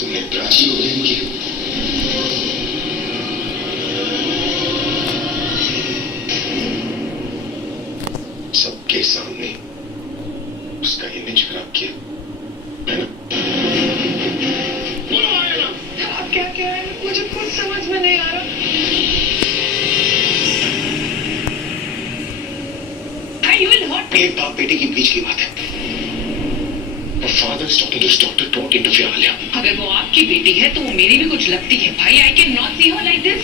तुमने प्राची को ब्लेम किया। सबके सामने उसका इमेज खराब किया, है ना? आप क्या कह रहे हैं? मुझे कुछ समझ में नहीं आ रहा। एक बाप बेटे के बीच की बात है। Father is talking to his daughter, don't interfere Alia. अगर वो आपकी बेटी है तो वो मेरी भी कुछ लगती है भाई। I can not see her like this.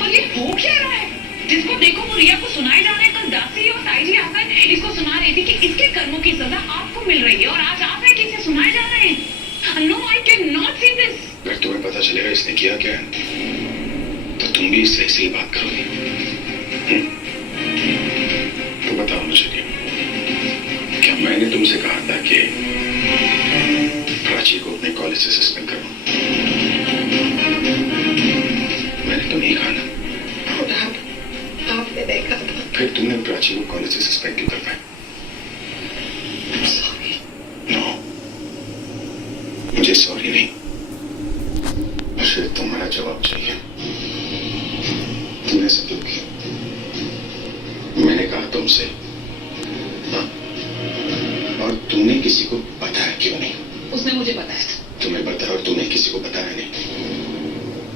और ये हो क्या रहा है? जिसको देखो वो रिया को सुनाए जा रहे हैं। कल दासी और ताई जी आकर इसको सुना रही थी कि इसके कर्मों की सजा आपको मिल रही है, और आज आप है कि इसे सुनाए जा रहे हैं। No, I can not see this. अगर तुम्हें पता चलेगा इसने किया क्या है, तो तुम भी इससे ऐसे ही बात करोगे। तो बताओ मुझे, क्या मैंने तुमसे कहा था कि प्राची को अपने कॉलेज से सस्पेंड करो? मैंने तो नहीं कहा ना। आपने देखा था। फिर तुमने प्राची को कॉलेज से सस्पेंड क्यों कर पाए? सॉरी। नो, मुझे सॉरी नहीं, मुझे तुम्हारा जवाब चाहिए। तुमने ऐसा क्यों किया? मैंने कहा तुमसे, हाँ? और तुमने किसी को बताया क्यों नहीं? उसने मुझे बताया। तुम्हें बताया और तुमने किसी को बताया नहीं।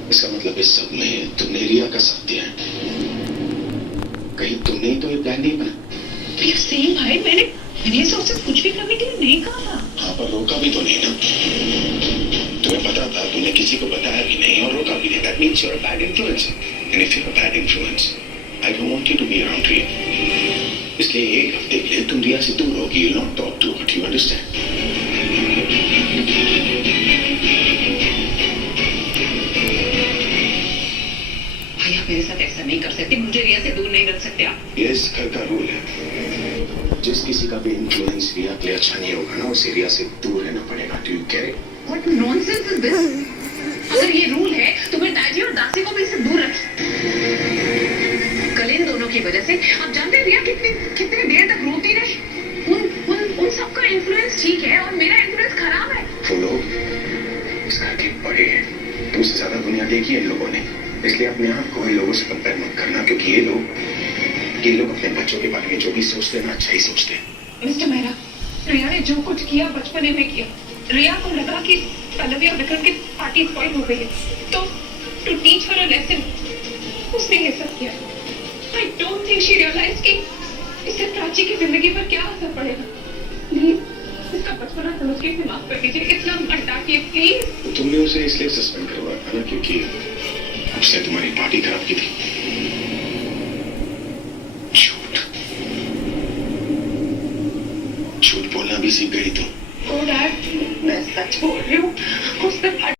इसका मतलब इस सब में तुमने रिया का साथ दिया है। कहीं तुमने ही तो ये प्लान नहीं बना? सेम भाई, मैंने सोचा कुछ भी करने के लिए नहीं कहा था। हाँ, पर रोका भी तो नहीं ना। तुम्हें पता था, तुमने किसी को बताया भी नहीं और रोका भी नहीं। That means you're a bad influence. And if you're a bad influence, I don't want you to be around Riya. इसलिए एक हफ्ते के लिए तुम रिया से दूर होगी। You'll not talk to her. Do you understand? भाई आप मेरे साथ ऐसा नहीं कर सकते। मुझे रिया से दूर नहीं रख सकते आप। ये इस घर का रूल है। जिस किसी का भी इन्फ्लुएंस रिया के लिए अच्छा नहीं होगा ना, उसे रिया से दूर रहना पड़ेगा। Do you get it? What nonsense is this? अगर ये रूल है तो मैं ताजी और दासी को भी इससे दूर रखी। कल इन दोनों की वजह से आप जानते हैं रिया कितनी देर तक रोती रही। उन सबका इन्फ्लुएंस ठीक है और मेरा इन्फ्लुएंस खराब है। वो लोग इस घर के बड़े हैं। तुमसे ज्यादा दुनिया देखी है इन लोगों ने। इसलिए अपने आप को इन लोगों से कंपेयर मत करना, क्योंकि ये लोग अपने बच्चों के बारे में जो भी सोचते हैं ना, अच्छा ही सोचते हैं। मिस्टर मेहरा, रिया ने जो कुछ किया बचपन में किया। रिया को लगा कि पल्लवी और विक्रम की पार्टी स्पॉइल हो गई है, तो to teach her a lesson उसने ये सब किया। I don't think she realise कि इससे प्राची की जिंदगी पर क्या असर पड़ेगा। प्लीज इसका बचपना समझ के इसे माफ कर दीजिए। इतना मत डांटिए प्लीज। तुमने उसे इसलिए सस्पेंड करवाया था ना, क्योंकि उसने तुम्हारी पार्टी खराब की थी। झूठ बोलना भी सीख गई तुम। ओ डैड, मैं सच बोल रही हूँ। उसने